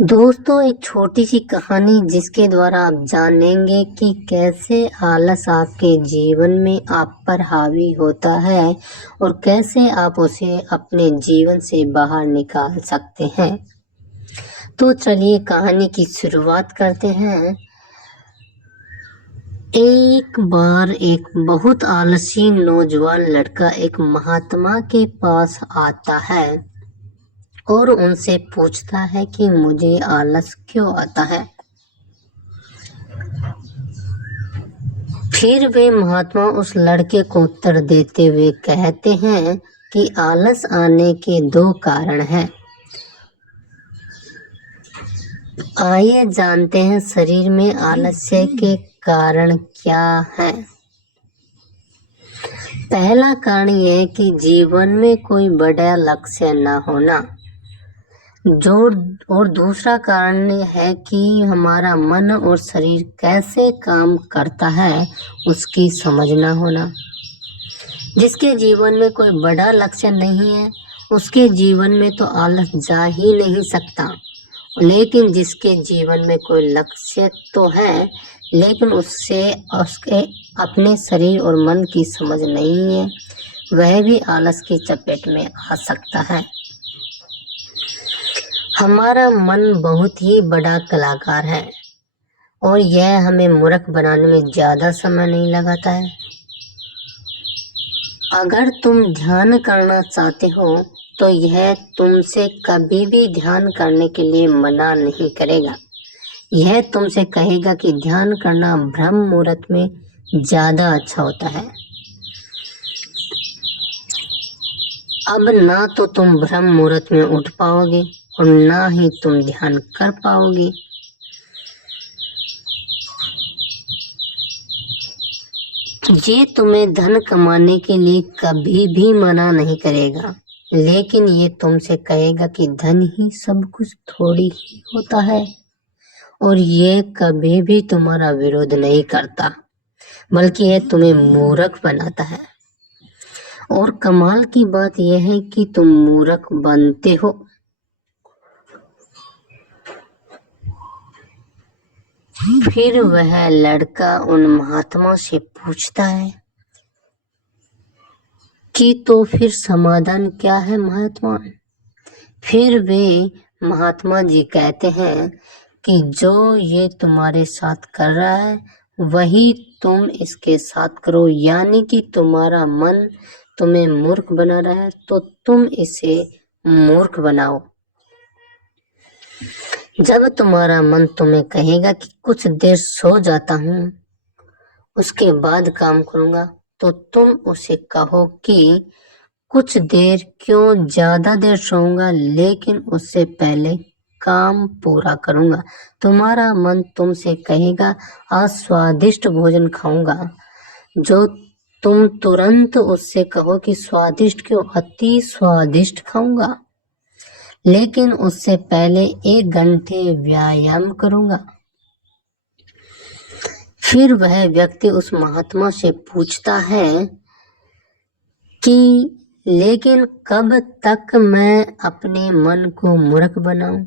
दोस्तों, एक छोटी सी कहानी जिसके द्वारा आप जानेंगे कि कैसे आलस आपके जीवन में आप पर हावी होता है और कैसे आप उसे अपने जीवन से बाहर निकाल सकते हैं। तो चलिए कहानी की शुरुआत करते हैं। एक बार एक बहुत आलसी नौजवान लड़का एक महात्मा के पास आता है और उनसे पूछता है कि मुझे आलस क्यों आता है। फिर वे महात्मा उस लड़के को उत्तर देते हुए कहते हैं कि आलस आने के दो कारण हैं। आइए जानते हैं शरीर में आलस्य के कारण क्या हैं। पहला कारण यह है कि जीवन में कोई बड़ा लक्ष्य न होना। और दूसरा कारण है कि हमारा मन और शरीर कैसे काम करता है उसकी समझ न होना। जिसके जीवन में कोई बड़ा लक्ष्य नहीं है उसके जीवन में तो आलस जा ही नहीं सकता, लेकिन जिसके जीवन में कोई लक्ष्य तो है लेकिन उससे उसके अपने शरीर और मन की समझ नहीं है, वह भी आलस की चपेट में आ सकता है। हमारा मन बहुत ही बड़ा कलाकार है और यह हमें मूर्ख बनाने में ज्यादा समय नहीं लगाता है। अगर तुम ध्यान करना चाहते हो तो यह तुमसे कभी भी ध्यान करने के लिए मना नहीं करेगा। यह तुमसे कहेगा कि ध्यान करना ब्रह्म मुहूर्त में ज्यादा अच्छा होता है। अब ना तो तुम ब्रह्म मुहूर्त में उठ पाओगे और ना ही तुम ध्यान कर पाओगे। ये तुम्हें धन कमाने के लिए कभी भी मना नहीं करेगा, लेकिन ये तुमसे कहेगा कि धन ही सब कुछ थोड़ी ही होता है। और ये कभी भी तुम्हारा विरोध नहीं करता, बल्कि यह तुम्हें मूर्ख बनाता है। और कमाल की बात यह है कि तुम मूर्ख बनते हो। फिर वह लड़का उन महात्मा से पूछता है कि तो फिर समाधान क्या है महात्मा। फिर वे महात्मा जी कहते हैं कि जो ये तुम्हारे साथ कर रहा है वही तुम इसके साथ करो, यानी कि तुम्हारा मन तुम्हें मूर्ख बना रहा है तो तुम इसे मूर्ख बनाओ। जब तुम्हारा मन तुम्हें कहेगा कि कुछ देर सो जाता हूँ उसके बाद काम करूंगा, तो तुम उसे कहो कि कुछ देर क्यों, ज्यादा देर सोऊंगा लेकिन उससे पहले काम पूरा करूंगा। तुम्हारा मन तुमसे कहेगा आज स्वादिष्ट भोजन खाऊंगा, जो तुम तुरंत उससे कहो कि स्वादिष्ट क्यों, अति स्वादिष्ट खाऊंगा, लेकिन उससे पहले 1 घंटे व्यायाम करूंगा। फिर वह व्यक्ति उस महात्मा से पूछता है कि लेकिन कब तक मैं अपने मन को मूर्ख बनाऊं।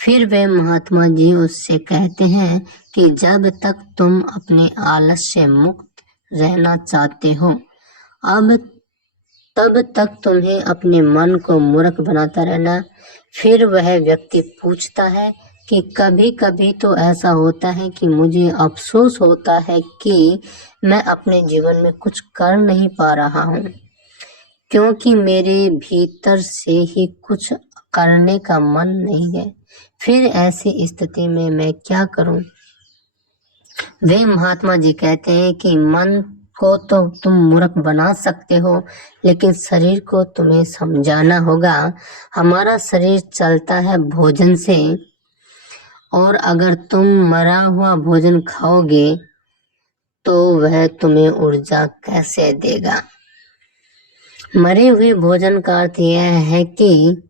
फिर वे महात्मा जी उससे कहते हैं कि जब तक तुम अपने आलस से मुक्त रहना चाहते हो तब तक तुम्हें अपने मन को मूर्ख बनाता रहना। फिर वह व्यक्ति पूछता है कि कभी कभी तो ऐसा होता है कि मुझे अफसोस होता है कि मैं अपने जीवन में कुछ कर नहीं पा रहा हूँ, क्योंकि मेरे भीतर से ही कुछ करने का मन नहीं है। फिर ऐसी स्थिति में मैं क्या करूं? वे महात्मा जी कहते हैं कि मन को तो तुम मूर्ख बना सकते हो, लेकिन शरीर को तुम्हें समझाना होगा। हमारा शरीर चलता है भोजन से, और अगर तुम मरा हुआ भोजन खाओगे तो वह तुम्हें ऊर्जा कैसे देगा। मरे हुए भोजन का अर्थ यह है कि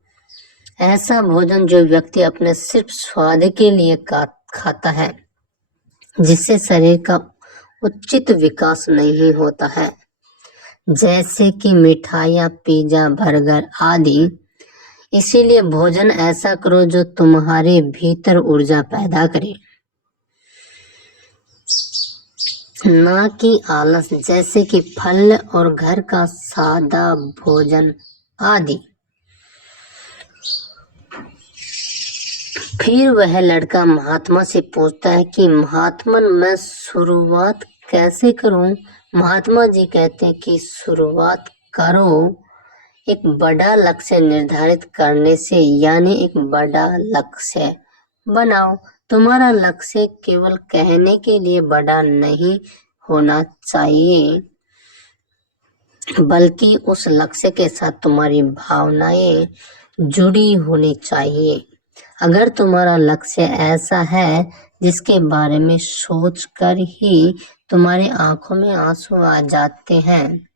ऐसा भोजन जो व्यक्ति अपने सिर्फ स्वाद के लिए खाता है, जिससे शरीर का उचित विकास नहीं होता है, जैसे कि मिठाइयाँ, पिज्जा, बर्गर आदि। इसीलिए भोजन ऐसा करो जो तुम्हारे भीतर ऊर्जा पैदा करे, ना कि आलस, जैसे कि फल और घर का सादा भोजन आदि। फिर वह लड़का महात्मा से पूछता है कि महात्मन, मैं शुरुआत कैसे करूं? महात्मा जी कहते हैं कि शुरुआत करो एक बड़ा लक्ष्य निर्धारित करने से, यानी एक बड़ा लक्ष्य बनाओ। तुम्हारा लक्ष्य केवल कहने के लिए बड़ा नहीं होना चाहिए, बल्कि उस लक्ष्य के साथ तुम्हारी भावनाएं जुड़ी होनी चाहिए। अगर तुम्हारा लक्ष्य ऐसा है जिसके बारे में सोचकर ही तुम्हारी आंखों में आंसू आ जाते हैं,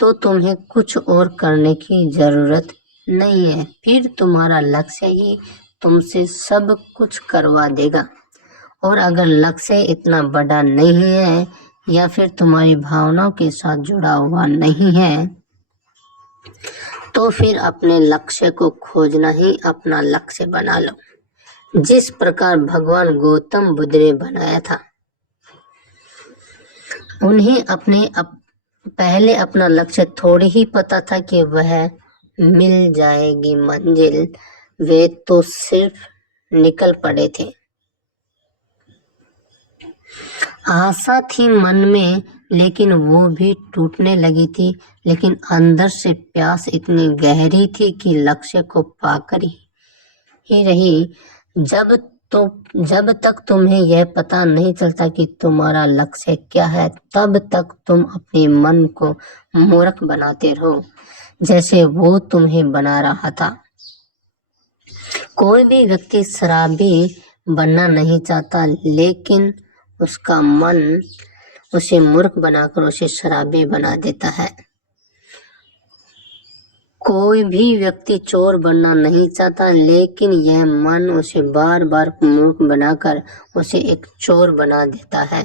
तो तुम्हें कुछ और करने की जरूरत नहीं है। फिर तुम्हारा लक्ष्य ही तुमसे सब कुछ करवा देगा। और अगर लक्ष्य इतना बड़ा नहीं है या फिर तुम्हारी भावनाओं के साथ जुड़ा हुआ नहीं है, तो फिर अपने लक्ष्य को खोजना ही अपना लक्ष्य बना लो, जिस प्रकार भगवान गौतम बुद्ध ने बनाया था। उन्हें पहले अपना लक्ष्य थोड़ी ही पता था कि वह मिल जाएगी मंजिल, वे तो सिर्फ निकल पड़े थे। आशा थी मन में, लेकिन वो भी टूटने लगी थी। लेकिन अंदर से प्यास इतनी गहरी थी कि लक्ष्य को पाकर ही रही। जब तक तुम्हें यह पता नहीं चलता कि तुम्हारा लक्ष्य क्या है, तब तक तुम अपने मन को मूर्ख बनाते रहो, जैसे वो तुम्हें बना रहा था। कोई भी व्यक्ति शराबी बनना नहीं चाहता, लेकिन उसका मन उसे मूर्ख बनाकर उसे शराबी बना देता है। कोई भी व्यक्ति चोर बनना नहीं चाहता, लेकिन यह मन उसे बार बार मूर्ख बनाकर उसे एक चोर बना देता है।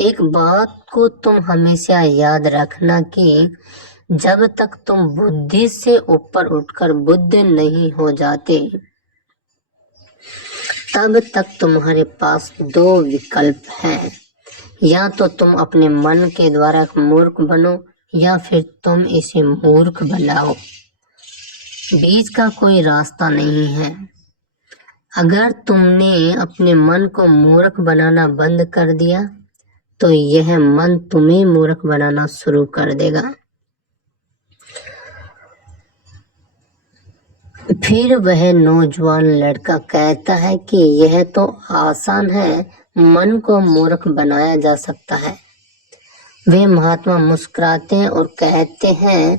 एक बात को तुम हमेशा याद रखना कि जब तक तुम बुद्धि से ऊपर उठकर बुद्ध नहीं हो जाते, तब तक तुम्हारे पास दो विकल्प हैं। या तो तुम अपने मन के द्वारा मूर्ख बनो, या फिर तुम इसे मूर्ख बनाओ। बीच का कोई रास्ता नहीं है। अगर तुमने अपने मन को मूर्ख बनाना बंद कर दिया, तो यह मन तुम्हें मूर्ख बनाना शुरू कर देगा। फिर वह नौजवान लड़का कहता है कि यह तो आसान है, मन को मूर्ख बनाया जा सकता है। वे महात्मा मुस्कुराते हैं और कहते हैं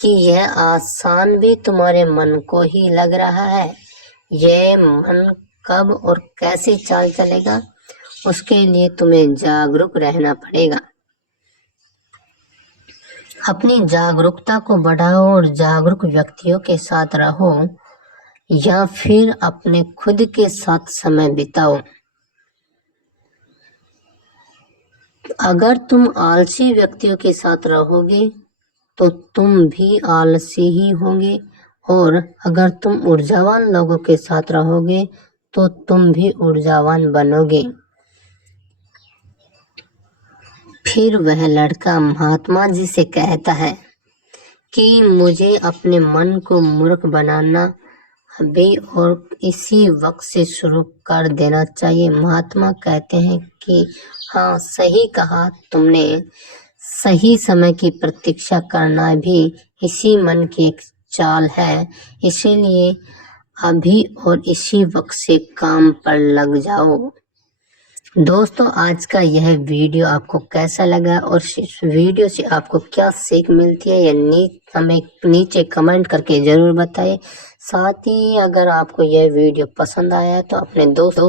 कि यह आसान भी तुम्हारे मन को ही लग रहा है। यह मन कब और कैसे चाल चलेगा, उसके लिए तुम्हें जागरूक रहना पड़ेगा। अपनी जागरूकता को बढ़ाओ और जागरूक व्यक्तियों के साथ रहो, या फिर अपने खुद के साथ समय बिताओ। अगर तुम आलसी व्यक्तियों के साथ रहोगे, तो तुम भी आलसी ही होंगे, और अगर तुम ऊर्जावान लोगों के साथ रहोगे, तो तुम भी ऊर्जावान बनोगे। फिर वह लड़का महात्मा जी से कहता है कि मुझे अपने मन को मूर्ख बनाना अभी और इसी वक्त से शुरू कर देना चाहिए। महात्मा कहते हैं कि हाँ, सही कहा तुमने। सही समय की प्रतीक्षा करना भी इसी मन की एक चाल है। इसीलिए अभी और इसी वक्त से काम पर लग जाओ। दोस्तों, आज का यह वीडियो आपको कैसा लगा और इस वीडियो से आपको क्या सीख मिलती है, या हमें नीचे कमेंट करके ज़रूर बताएं। साथ ही अगर आपको यह वीडियो पसंद आया तो अपने दोस्तों